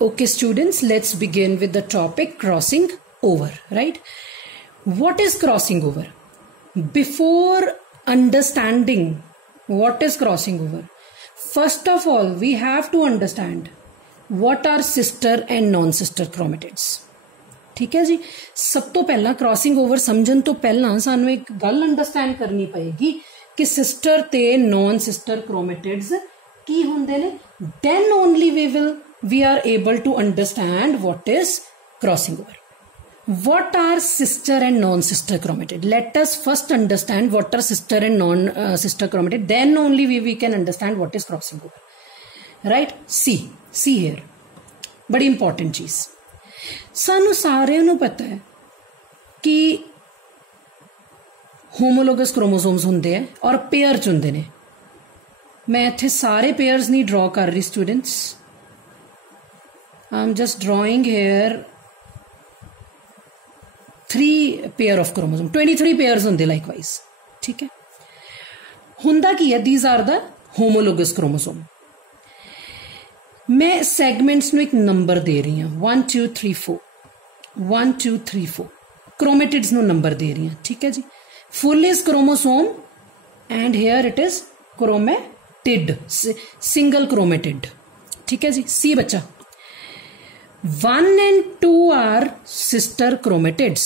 Okay, students, let's begin with the topic crossing over, right? What is crossing over? Before understanding what is crossing over, first of all, we have to understand what are sister and non-sister chromatids. ठीक है जी, सब तो पहला crossing over समझन तो पहला सानू एक गल अंडरस्टैंड करनी पएगी कि सिस्टर ते नॉन सिस्टर क्रोमेटिड्स की हुंदे ने. Then only we are able to understand what is crossing over. What are sister and non-sister chromatid? Let us first understand what are sister and non-sister chromatid. Then only we can understand what is crossing over. Right? See here. बड़ी important चीज. सानू सारे नू पता है कि homologous chromosomes हुंदे हैं और पेयर च हुंदे ने. मैं इत्थे सारे पेयर्स नहीं ड्रॉ कर रही students. I'm just drawing here 3 pair of chromosomes. 23 pairs होंदे likewise. ठीक है. हुंदा की है, these are the homologous chromosome. मैं segments ਨੂੰ ਇੱਕ नंबर दे रही हूँ 1 2 3 4 1 2 3 4 chromatids ਨੂੰ नंबर दे रही हूँ. ठीक है जी. Full is chromosome and here it is chromatid, single chromatid. ठीक है जी. C बच्चा. 1 and 2 are sister chromatids.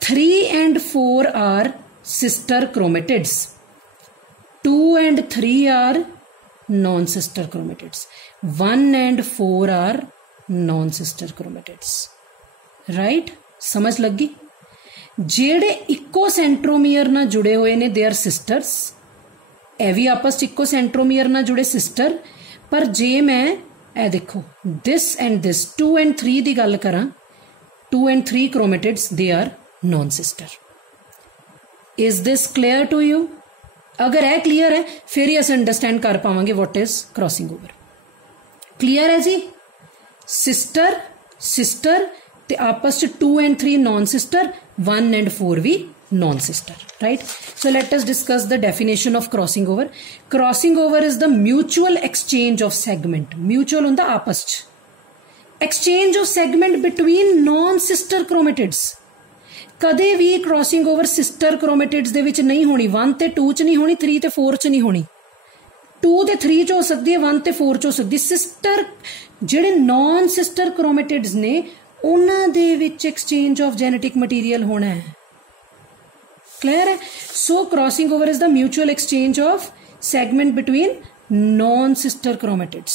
3 and 4 are sister chromatids. 2 and 3 are non-sister chromatids. 1 and 4 are non-sister chromatids. Right? समझ लगी? जेड़े इको सेंट्रोमियर ना जुड़े हुए ने they are sisters. ए भी आपस इको सेंट्रोमियर ना जुड़े sister. पर जे मैं ए देखो दिस एंड दिस 2 and 3 दी गल करा 2 and 3 chromatids they are non sister. Is this clear to you? अगर है क्लियर है फिर ही अस अंडरस्टैंड कर पावांगे what is crossing over. Clear है जी. सिस्टर सिस्टर ते आपस च 2 and 3 नॉन सिस्टर 1 and 4 भी non sister. Right? So let us discuss the definition of crossing over. Crossing over is the mutual exchange of segment. Mutual ਹੁੰਦਾ आपस च. Exchange of segment between non sister chromatids. कदे भी crossing over sister chromatids ਦੇ ਵਿੱਚ ਨਹੀਂ ਹੋਣੀ. 1 ਤੇ 2 ਚ ਨਹੀਂ ਹੋਣੀ, 3 ਤੇ 4 ਚ ਨਹੀਂ ਹੋਣੀ. 2 ਤੇ 3 ਚ ਹੋ ਸਕਦੀ ਹੈ, 1 ਤੇ 4 ਚ ਹੋ ਸਕਦੀ. ਸਿਸਟਰ ਜਿਹੜੇ non sister chromatids ਨੇ ਉਹਨਾਂ ਦੇ ਵਿੱਚ exchange of genetic material ਹੋਣਾ ਹੈ. Clear है? So crossing over is the mutual exchange of segment between non-sister chromatids,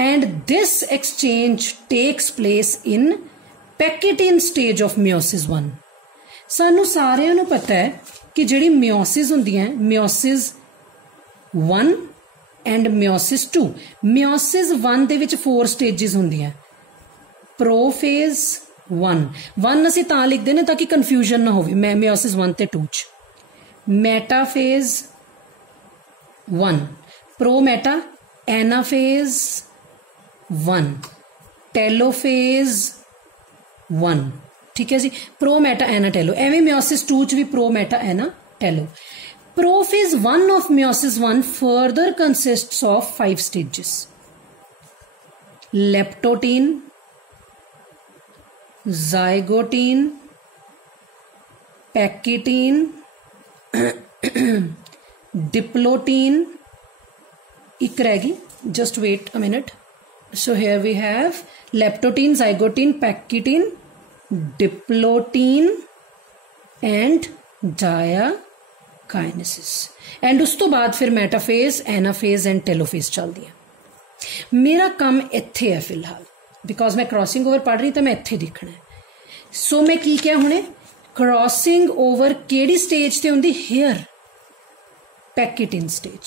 and this exchange takes place in Pecketin stage of meiosis 1. सानू सारे नू पता है कि जिहड़ी meiosis हुंदी है meiosis 1 and meiosis 2. meiosis 1 they which 4 stages हुंदियां. Prophase 1 ਅਸੀਂ ਤਾਂ ਲਿਖਦੇ ਨੇ ਤਾਂ ਕਿ ਕਨਫਿਊਜ਼ਨ ਨਾ ਹੋਵੇ. meiosis 1 ਤੇ 2 ਚ ਮੈਟਾਫੇਜ਼ 1 ਪ੍ਰੋਮੈਟਾ ਐਨਾਫੇਜ਼ 1 ਟੈਲੋਫੇਜ਼ 1. ਠੀਕ ਹੈ ਜੀ. ਪ੍ਰੋਮੈਟਾ ਐਨਾ ਟੈਲੋ. ਐਵੇਂ meiosis 2 ਚ ਵੀ ਪ੍ਰੋਮੈਟਾ ਐਨਾ tallow. Prophase 1 of meiosis 1 further consists of 5 stages. Leptotin, zygotin, pecketin, diplotin, एक रहेगी. Just wait a minute. So here we have leptotin, zygotin, pecketin, diplotin and diakinesis. And उस तो बाद फिर मेटाफेज, एनाफेज एंड टेलोफेज चलती है. मेरा काम इत्थे है फिलहाल बिकॉज मैं क्रॉसिंग ओवर पढ़ रही तो मैं इत्थे देखना है. सो मैं की क्या हुणे क्रॉसिंग ओवर केड़ी स्टेज ते हुंदी here pachytene stage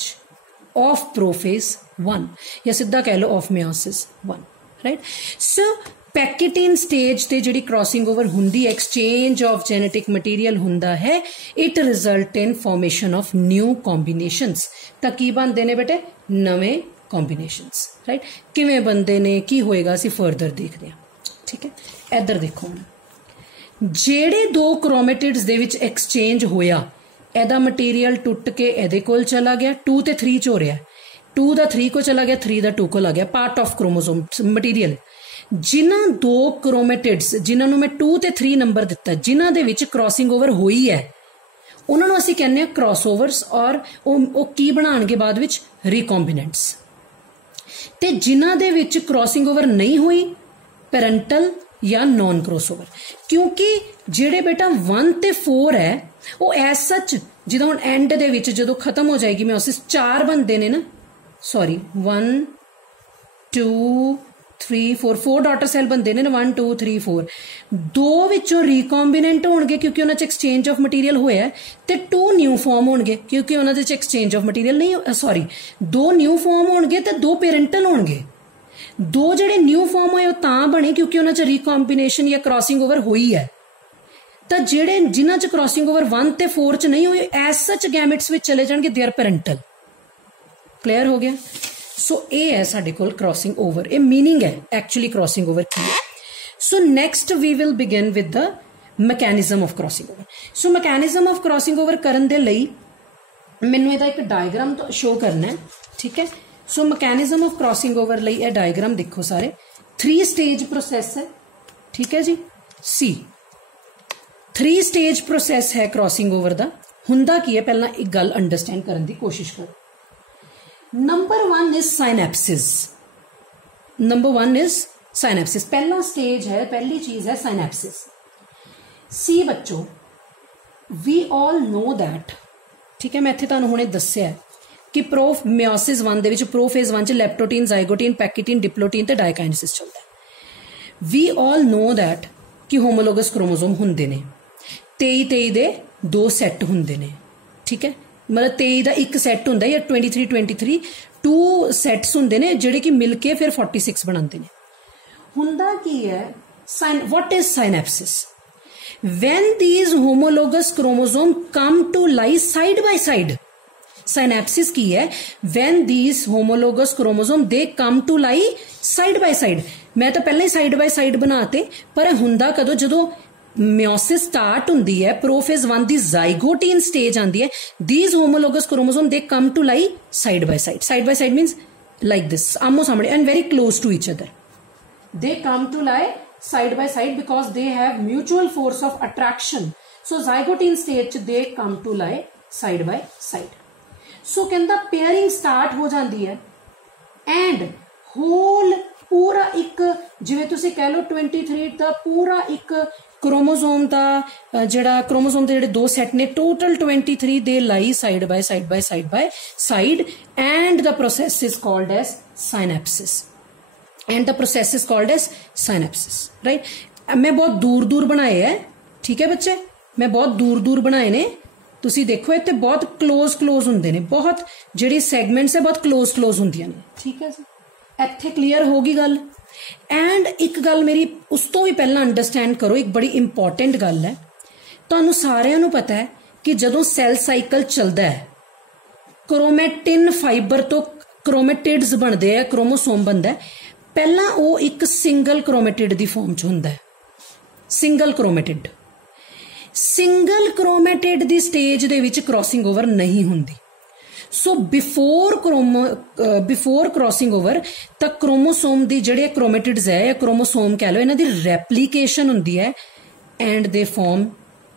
of prophase 1 या सीधा कह लो of meiosis 1. Right. So pachytene stage ते जिहड़ी क्रॉसिंग ओवर हुंदी एक्सचेंज ऑफ जेनेटिक मटीरियल हुंदा है it result in formation of new combinations. तां की बनदे ने बेटे नवें कॉम्बिनेशंस. राइट. किवें बनदे ने की होएगा असीं फर्दर देखदे हां. ठीक है. इधर देखो हुण ਜਿਹੜੇ 2 क्रोमेटिड्स ਦੇ ਵਿੱਚ एक्सचेंज होया ਇਹਦਾ मटीरियल टुट के ਇਹਦੇ ਕੋਲ चला गया 2 ਤੇ 3 ਚ हो रहा 2 ਦਾ 3 को चला गया, 3 ਦਾ 2 को लग गया। पार्ट ऑफ क्रोमोसोम मटीरियल जिन्हां दो क्रोमेटिड्स जिन्हां नूं मैं 2 ते 3 नंबर दिता जिन्हां दे विच क्रॉसिंग ओवर होई है उन्हां नूं असीं कहने आ क्रॉसओवर्स और ਉਹ ਕੀ ਬਣਾਉਣਗੇ ਬਾਅਦ ਵਿੱਚ ਰੀਕੰਬੀਨੈਂਟਸ। ਤੇ ਜਿਨ੍ਹਾਂ ਦੇ ਵਿੱਚ क्रॉसिंग ओवर नहीं ਹੋਈ ਪੈਰੈਂਟਲ ਜਾਂ ਨॉन क्रॉसओवर। क्योंकि ਜਿਹੜੇ बेटा 1 ਤੇ 4 है वो एज सच जिदा हुण एंड दे विच जदों खत्म हो जाएगी मेयोसिस 4 बनते ने ना, सॉरी 1 2 3 4 डॉटर सैल बनते ने ना 1 2 3 4 दो विचों रीकॉम्बिनेंट होणगे क्योंकि उन्हां च एक्सचेंज ऑफ मटीरियल होया ते 2 न्यू फॉर्म होणगे क्योंकि उन्हां दे च एक्सचेंज ऑफ मटीरियल नहीं, सॉरी 2 न्यू फॉर्म होणगे ते 2 पेरेंटल होणगे। 2 ਜਿਹੜੇ न्यू फॉर्म होए तां बने क्योंकि उन्हां च रीकॉम्बिनेशन या क्रॉसिंग ओवर होई है। तो ਜਿਹੜੇ जिन्हां च क्रॉसिंग ओवर 1 ਤੇ 4 ਚ नहीं होई एज सच गैमेट्स ਵਿੱਚ चले जाणगे दे आर पेरेंटल। क्लियर हो गया? सो ये है साडे कोल क्रॉसिंग ओवर, ये मीनिंग है एक्चुअली क्रॉसिंग ओवर की है। So next we will begin with the mechanism of crossing over. So mechanism of crossing over करन दे लई मैनूं इहदा एक डायग्राम तो शो करना है, ठीक है। सो मैकेनिज्म ऑफ क्रॉसिंग ओवर लई यह डायग्राम देखो सारे 3 स्टेज प्रोसैस है, ठीक है जी। सी 3 स्टेज प्रोसैस है क्रॉसिंग ओवर दा। हुंदा की है पहला एक गल अंडरस्टैंड करने की कोशिश करो। Number 1 is synapsis. Number 1 is synapsis, पहला स्टेज है, पहली चीज है साइनेप्सिस। सी बच्चों वी ऑल नो दैट, ठीक है, मैं इत्थे तुहानूं हुणे दस्सिआ कि मेयोसिस 1 दे विच प्रोफेज 1 च लैप्टोटीन, जाइगोटीन, पैकिटीन, डिप्लोटीन ते डायकाइनेसिस चलदा है। वी ऑल नो दैट कि होमोलोगस क्रोमोसोम हुंदे ने 23 दे 2 सैट हुंदे ने, ठीक है, मतलब 23 ਦਾ ਇੱਕ ਸੈੱਟ ਹੁੰਦਾ ਜਾਂ 23 2 ਸੈट्स ਹੁੰਦੇ ਨੇ ਜਿਹੜੇ ਕਿ ਮਿਲ ਕੇ ਫਿਰ 46 ਬਣਾਉਂਦੇ ਨੇ। ਹੁੰਦਾ ਕੀ ਹੈ what is synapsis? When these homologous chromosome come to lie side by side. Synapsis की है when these homologous chromosome they come to lie side by side। मैं तो पहले ही side by side बनाते, पर ਹੁੰਦਾ कदों ਜਦੋਂ मेयोसिस स्टार्ट हुंदी है प्रोफेज 1 दी जाइगोटीन स्टेज आंदी है, these homologous chromosome they come to lie side by side। Side by side means like this, आमो सामने and very close to each other। They come to lie side by side because they have mutual force of attraction। So zygote stage they come to lie side by side। So कहंदा pairing start हो जाती है and whole पूरा एक जिवें तुसीं कह लो 23 का पूरा एक क्रोमोसोम का जिहड़ा क्रोमोसोम के जिहड़े 2 सैट ने टोटल 23 दे लाई side by side and the process is called as synapsis. And the process is called as synapsis, right. मैं बहुत दूर दूर बनाए है, ठीक है बच्चे, मैं बहुत दूर दूर बनाए ने, तुसी देखो इत्थे बहुत क्लोज हुंदे ने, बहुत जिहड़ी सैगमेंट्स है बहुत क्लोज हुंदियां ने, ठीक है जी। इत्थे क्लीयर होगी गल। एंड एक गल मेरी उस तो भी पहला अंडरस्टैंड करो, एक बड़ी इंपॉर्टेंट गल है, तुहानूं सारिआं नूं पता है कि जदों सैल साइकिल चलदा है क्रोमैटिन फाइबर तो क्रोमेटिड्स बनते हैं, क्रोमोसोम बनता है, पहला वो एक सिंगल क्रोमेटिड की फॉर्म च हुंदा है। सिंगल क्रोमेटिड की स्टेज दे विच क्रॉसिंग ओवर नहीं हुंदी। सो बिफोर क्रॉसिंग ओवर तक क्रोमोसोम दी जिहड़े क्रोमेटिड्स है या क्रोमोसोम कह लो, इन्हां दी रेप्लीकेशन हुंदी है and they form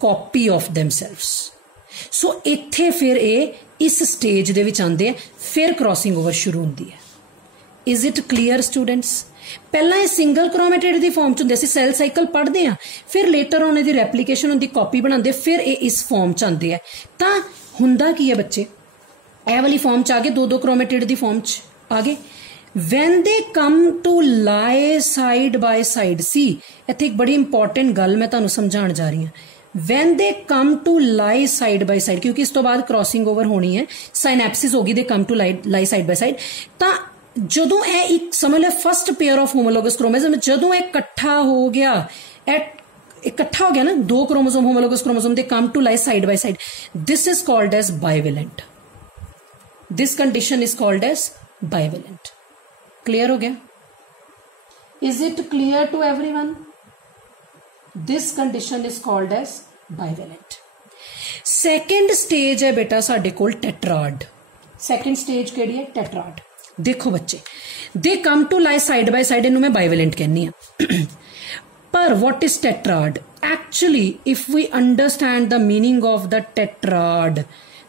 copy of themselves. So इत्थे फिर ये इस स्टेज दे विच आंदे हैं, फिर क्रॉसिंग ओवर शुरू हुंदी है। Is it clear students? पहला ये सिंगल क्रोमेटिड की फॉर्म च हुंदे, असीं सैल साइकिल पढ़ते हैं, फिर लेटर ऑन इहदी रेप्लीकेशन हुंदी, कॉपी बनाते, फिर ये इस फॉर्म च आंदे हैं। तां हुंदा की है बच्चे, ए वाली फॉर्म च आ गए, 2 क्रोमेटिड की फॉर्म च आ गए। When they come to lie side by side, see इत्थे एक बड़ी इंपॉर्टेंट गल मैं तुहानूं समझाउण जा रही हां। When they come to lie side by side, क्योंकि इस तो बाद क्रॉसिंग ओवर होनी है, साइनेप्सिस होगी, they come to lie side by side. तां जदों ए एक समझ लो first pair of homologous chromosome जदों इकट्ठा हो गया, इकट्ठा हो गया ना 2 chromosome homologous chromosome, they come to lie side by side, this is called as bivalent. This condition is called as bivalent। Clear हो गया? Is it clear to everyone? This condition is called as bivalent। Second stage है बेटा साडे कोल tetrad. Second stage केड़ी है tetrad. देखो बच्चे they come to lie side by side, इनू मैं बाइवेलेंट कहनी है। पर what is tetrad actually if we understand the meaning of the tetrad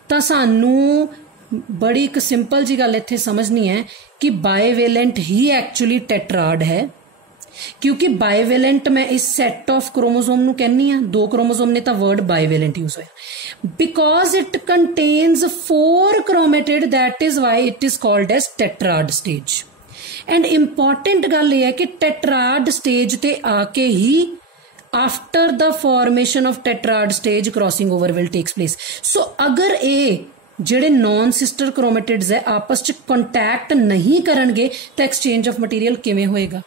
तां सानू बड़ी एक सिंपल जी गल इत्थे समझनी है कि बाइवेलेंट ही एक्चुअली टेट्राड है, क्योंकि बाइवेलेंट मैं इस सैट ऑफ क्रोमोसोम नू कहनी है, 2 क्रोमोसोम ने तो वर्ड बाइवेलेंट यूज होया, because it contains 4 chromatid, that is why it is called as tetrad stage. And important गल यह है कि टेट्राड स्टेज ते आके ही after the formation of tetrad stage crossing over will takes place. So अगर ये ਜਿਹੜੇ नॉन सिस्टर क्रोमेटिड्स है आपस च कॉन्टैक्ट नहीं करनगे तो एक्सचेंज ऑफ मटीरियल किवें होएगा।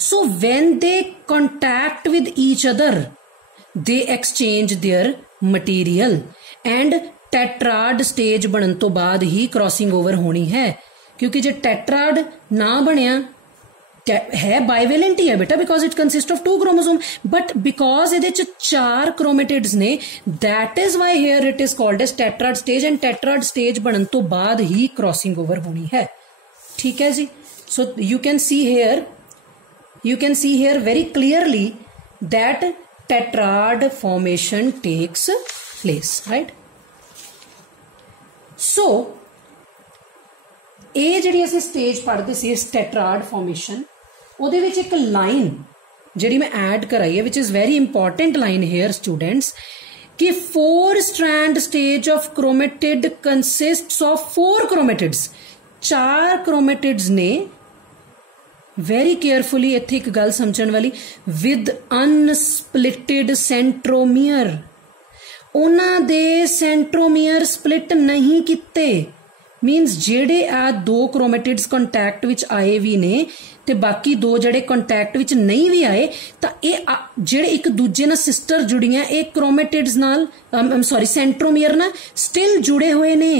So when they contact with each other they exchange there material and tetrad stage बनन तो बाद ही क्रॉसिंग ओवर होनी है, क्योंकि जो टेट्राड ना बनया है बाइवेलेंट ही है बेटा, because it consist of 2 chromosome, but because ये 4 क्रोमेटिड्स ने that is why here it is called as tetrad stage, and tetrad stage बनन तो बाद ही क्रॉसिंग ओवर होनी है। ठीक है जी। So you can see here very clearly that tetrad formation takes place, right. So ये जिहड़ी असीं स्टेज पढ़दे सी इस टेट्राड फॉर्मेशन, ਉਹਦੇ ਵਿੱਚ ਇੱਕ ਲਾਈਨ ਜਿਹੜੀ ਮੈਂ ਐਡ ਕਰਾਈ ਹੈ which is very important line here students कि 4 strand stage of chromatid consists of 4 chromatids. 4 chromatids ने वेरी केयरफुली इत्थे एक गल समझण वाली विद अनस्प्लिटेड सेंट्रोमियर, उन्हां दे सेंट्रोमियर स्प्लिट नहीं कीते, मीनस जेड़े आ 2 क्रोमेटिड्स कॉन्टैक्ट विच आए भी ने ते बाकी 2 जेड़े कॉन्टैक्ट विच नहीं भी आए, तां ये जेड़े एक दूजे नाल सिस्टर जुड़ियां ये क्रोमेटिड्स नाल सॉरी सेंट्रोमियर नाल स्टिल जुड़े हुए ने,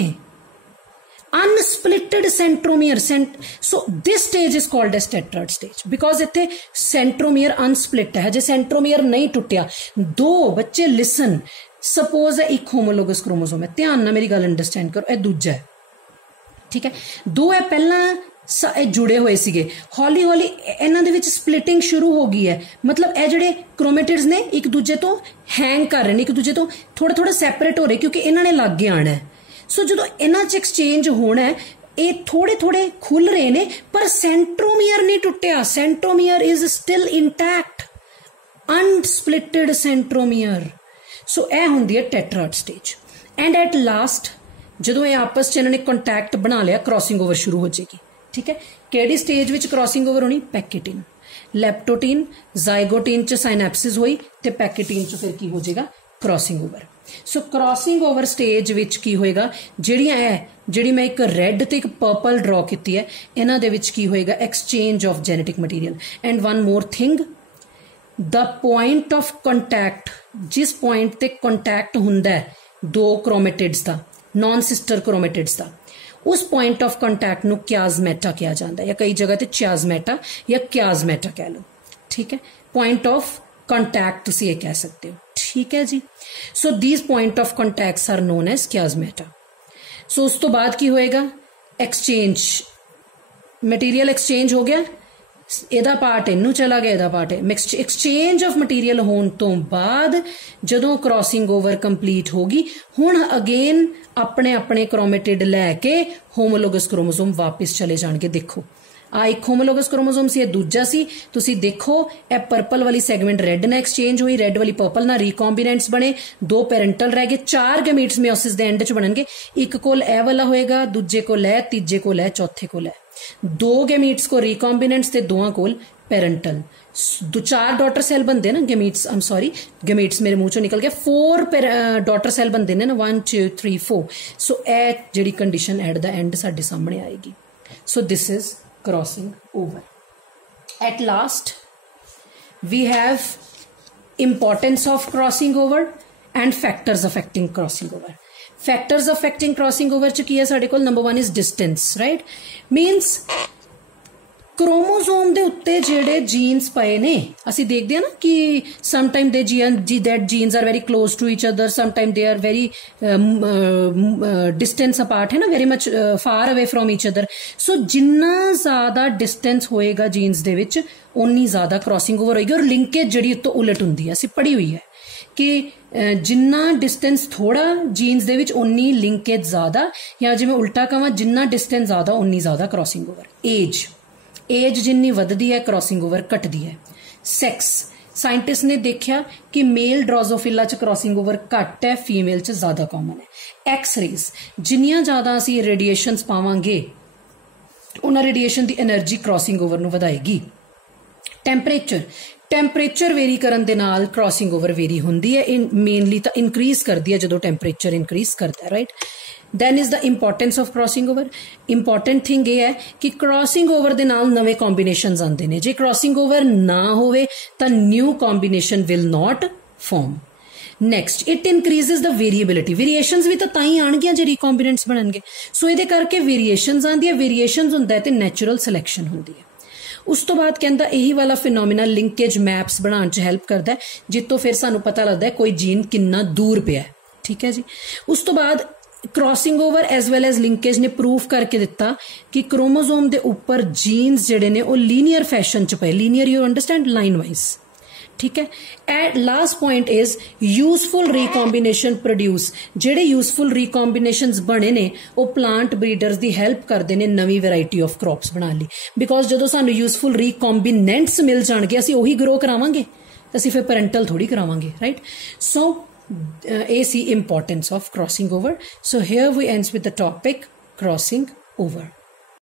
unsplitted centromere. So this stage is called as tetrad stage because इत्थे सेंट्रोमियर अनस्प्लिट है। जे सेंट्रोमियर नहीं टुटिया, 2 बच्चे लिसन, सपोज एक होमोलोगस क्रोमोसोम है, ध्यान नाल मेरी गल अंडरस्टैंड करो, यह दूजा है, ठीक है, 2 है पहला जुड़े हुए सीगे, हौली हौली इन्हां दे विच स्प्लिटिंग शुरू हो गई है, मतलब ये जिहड़े क्रोमेटिड्स ने एक दूजे तो हैंग कर रहे हैं, एक दूजे तो थोड़ा थोड़ा सैपरेट हो रहे क्योंकि इन्हां ने लागे आना है। सो जो इन्हां च एक्सचेंज होना है ये थोड़े थोड़े खुल रहे ने पर सेंट्रोमियर नहीं टुटिया, centromere is still intact, unsplitted centromere. So यह हुंदी है tetrad stage. And at last जो ये आपस च इन्होंने कॉन्टैक्ट बना लिया क्रॉसिंग ओवर शुरू हो जाएगी। ठीक है, केड़ी स्टेज विच क्रॉसिंग ओवर होनी? पैकेटिन, लैप्टोटीन, जाइगोटीन च साइनैप्सिस हुई ते पैकेटिन च फिर की हो जाएगा क्रॉसिंग ओवर। सो क्रॉसिंग ओवर स्टेज विच की होएगा, जिहड़ियां है जिहड़ी मैं एक रैड ते एक पर्पल ड्रॉ कीती है, इन्हां दे विच की होएगा exchange of genetic material. And one more thing, the point of contact, जिस पॉइंट ते कॉन्टैक्ट हुंदा है 2 क्रोमेटिड्स दा, नॉन सिस्टर क्रोमेटिड्स दा, उस पॉइंट ऑफ कॉन्टैक्ट नु क्याजमेटा कहा जाता है, या कई जगह ते चियाजमेटा या क्याजमेटा कह लो। ठीक है, पॉइंट ऑफ कॉन्टैक्ट तुसी ये कह सकते हो। ठीक है जी। So these point of contacts are known as chiasmata. So उस तो बाद की होएगा एक्सचेंज, मटीरियल एक्सचेंज हो गया, ਇਹਦਾ पार्ट इनू चला गया, ਇਹਦਾ पार्ट है एक्सचेंज ऑफ मटीरियल होने तो बाद जदों क्रॉसिंग ओवर कंप्लीट होगी, हुण अगेन अपने अपने क्रोमेटिड लैके होमोलोगस क्रोमोसोम वापस चले जाणगे। देखो आ एक होमोलोगस क्रोमोसोम सी, दूजा सी, तुसी देखो ए पर्पल वाली सैगमेंट रेड ना एक्सचेंज हुई, रेड वाली पर्पल ना रिकॉम्बिनेंट्स बने, 2 पेरेंटल रह गए, 4 गैमीट्स मेयोसिस दे एंड च बननगे, एक कोल ए वाला होएगा, दूजे कोल ए, तीजे कोल ए, चौथे कोल ए, 2 गैमीट्स को रिकॉम्बिनेंट्स ते 2 कोल पेरेंटल, 4 डॉटर सेल बनते ना gametes, I am sorry gametes मेरे मुंह चो निकल गया, 4 डॉटर सेल बनते ने ना, 1 2 3 4। सो ए जिहड़ी कंडीशन एट द एंड साडे सामने आएगी। So this is crossing over. At last we have importance of crossing over and factors affecting crossing over. Factors affecting crossing over च की है साडे कोल? Number 1 is distance, right, means chromosome chromosome दे उत्ते जेड़े जीन्स पए ने असी देखते हैं ना कि sometime they that genes are very close to each other, sometime they are very distance apart, है ना, very much far away from each other. So जिन्ना ज्यादा डिस्टेंस होएगा जीन्स दे विच उन्नी ज्यादा क्रॉसिंग ओवर होएगी। और लिंकेज जिहड़ी उत्तों उलट हुंदी है, असी पढ़ी हुई है कि जिन्ना डिस्टेंस थोड़ा जीन्स दे विच उन्नी लिंकेज ज्यादा, या जिवें उल्टा कहां जिन्ना डिस्टेंस ज्यादा उन्नी ज्यादा क्रॉसिंग ओवर। एज जिन्नी वधदी है क्रॉसिंग ओवर घटदी है। सैक्स, साइंटिस्ट ने देखा कि मेल ड्रोजोफिला च क्रॉसिंग ओवर घट है, फीमेल च ज्यादा कॉमन है। एक्सरेज, जिन्नियां ज्यादा असीं रेडिएशनस पावांगे उन्हां रेडिएशन दी एनर्जी क्रॉसिंग ओवर नूं वधाएगी। टैंपरेचर वेरी करन दे नाल क्रॉसिंग ओवर वेरी हुंदी है, मेनली तो इंक्रीज करती है जो टैंपरेचर इंक्रीज करता है, right. Then is the importance of crossing over. Important thing यह है कि क्रॉसिंग ओवर दे नाल नवे कॉम्बीनेशनस आंदे ने। जे क्रॉसिंग ओवर ना होवे तां new combination will not form. Next, it increases the variability. Variations भी तो ताई आणगियां जे रिकॉम्बिनेंट्स बनणगे। सो इहदे करके वेरीएशनस आंदी है, वेरीएशनस हुंदा है ते नैचुरल सिलैक्शन हुंदी है। उस तो बाद कहता यही वाला फिनोमिना लिंकेज मैप्स बनाने च हेल्प करता है, जितों फिर सानू पता लगता है कोई जीन कितना दूर पे है, ठीक है जी। उस तो बाद crossing over as well as linkage ने प्रूव करके दिता कि क्रोमोसोम दे ऊपर जीन्स जिहड़े ने वो लीनियर फैशन च पे, linear you understand, line wise, ठीक है। At last point is useful recombination produce. जेडे यूजफुल रिकॉम्बिनेशंस बने ने वो प्लांट ब्रीडर्स दी हेल्प करते हैं नवी वैरायटी ऑफ क्रॉप्स बनाने लई, बिकॉज जो सानू यूजफुल रिकॉम्बिनेंट्स मिल जाणगे असीं ओही ग्रो करावांगे, असीं फिर पेरेंटल थोड़ी करावांगे, राइट। सो ए सी importance of crossing over. So here we ends with the topic crossing over.